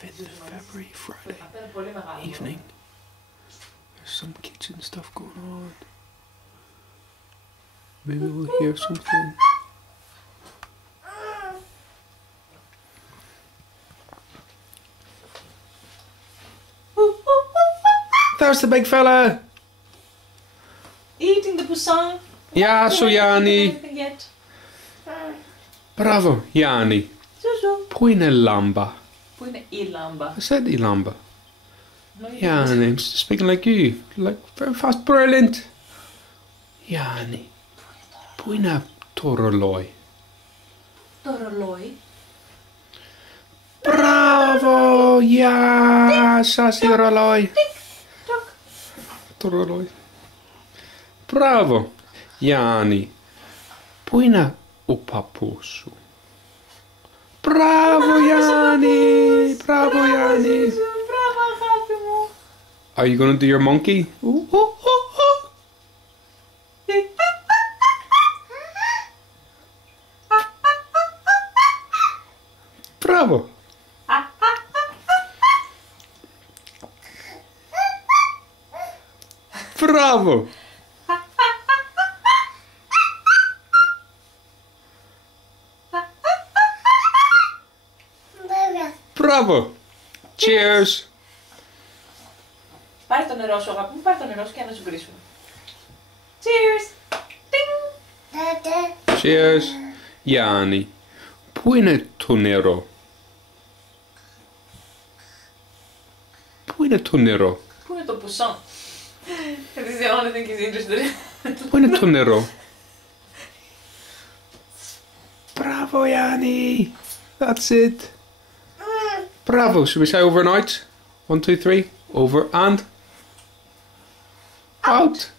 5th of February, Friday evening. There's some kitchen stuff going on. Maybe we'll hear something. There's the big fella! Eating the poussin. Ja, zo Jani. Bravo, Jani. Puine lamba. Puine ilamba. I said ilamba. Jani, I'm speaking like you. Like very fast, brilliant. Jani. Puine toroloi. Toroloi. Bravo, ja, sasiroloi. Toroloi. Bravo, Jani. Puine upapusu. Bravo, Jani. Bravo, Jani. Are you going to do your monkey? Ooh, ooh, ooh, ooh. Bravo. Bravo. Bravo. Cheers. Πάρε το νερό σου, αγάπη μου, πάρε το νερό σου και να σου βρίσουμε. Cheers. Ding. Cheers. Jani. Πού είναι το νερό? Πού είναι το νερό? Πού είναι το poussin? This is the only thing he's interested in. Πού είναι το νερό? Bravo, Jani. That's it. Bravo. Should we say overnight? 1, 2, 3. Over and out.